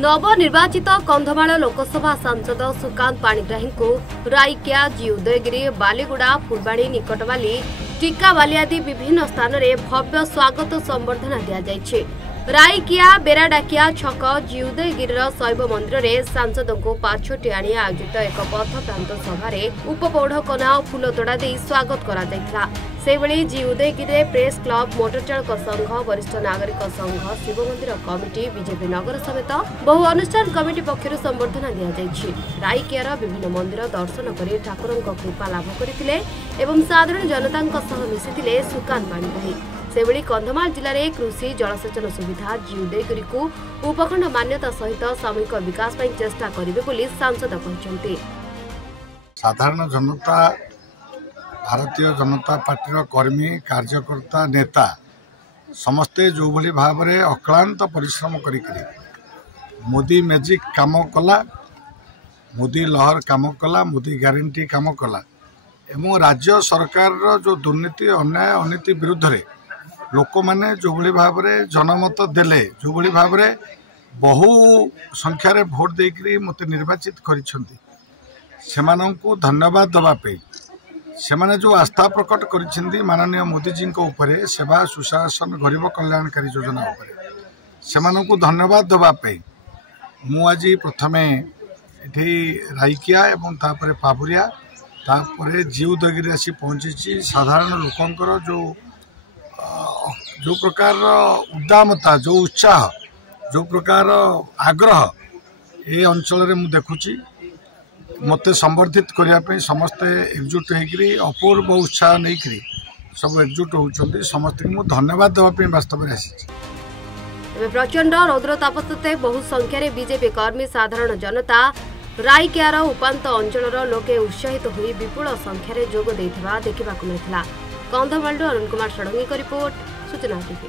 नवनिर्वाचित कंधमाल लोकसभा सांसद सुकांत पाणिग्राही को राइकिया जी उदयगिरी बालीगुड़ा फुलबाणी निकटवाली टीकावाली आदि विभिन्न स्थान में भव्य स्वागत संबर्धना दि राइकिया बेराडाकिया छक जी उदयगिरी शैव मंदिर में सांसद को पाछोटी आनी आयोजित एक पथप्रांत सभार उपपौढ़कना और फूलतोड़ा दे स्वागत करा जी उदयगिरी प्रेस क्लब मोटर चालक संघ वरिष्ठ नागरिक संघ शिव मंदिर कमिटी बीजेपी नगर समेत बहु अनुष्ठान कमिटी पक्षर संबर्धना दि राइकियार विभिन्न मंदिर दर्शन कर ठाकुर कृपा लाभ करते एवं साधारण जनता मिशिले सुकांत पाणिग्राही सेभली कंधमाल जिले में कृषि जलसेचन सुविधा जी उदयगिरी को उपखंड मान्यता सहित सामूहिक विकास पर चेष्टा करेंगे सांसद कहते। साधारण जनता भारतीय जनता पार्टी कर्मी कार्यकर्ता नेता समस्ते जो भली भाव में अक्लांत परिश्रम करी मोदी मैजिक काम कला मोदी लहर काम कला मोदी ग्यारंटी काम कला एवं राज्य सरकार जो दुर्नीति अन्याय अनीति विरुद्ध रे लोक मैंने जो भली भाव में जनमत देले जो भली भाव में बहु संख्यार भोट देकरी मते निर्वाचित करिसेंती सेमानंकु धन्यवाद दवापे सेमाने जो आस्था प्रकट करिसेंती माननीय मोदी जी को ऊपर सेवा सुशासन गरीब कल्याणकारी योजना ऊपर सेमानंकु धन्यवाद दवापे मु आज प्रथमे एठी राइकिया एवं तापरे पाबुरिया तापरे जी उदयगिरी आसी पहुंची साधारण लोकंकर जो प्रकार उद्दामता जो उत्साह जो प्रकार आग्रह ये अंचल रे मु देखुची मते संबर्धित करने समस्ते एकजुट होकर अपूर्व उत्साह नहीं सब एकजुट होती समस्त मु धन्यवाद देवाई वास्तव में आसी। प्रचंड रौद्र तापस्ते बहु संख्यार बीजेपी कर्मी साधारण जनता राइकियार उपांत अंचल लोके उत्साहित होई विपुल संख्यार जोग देखा मिलता। कंधमाल अरुण कुमार षडंगी रिपोर्ट सूचना टीवी।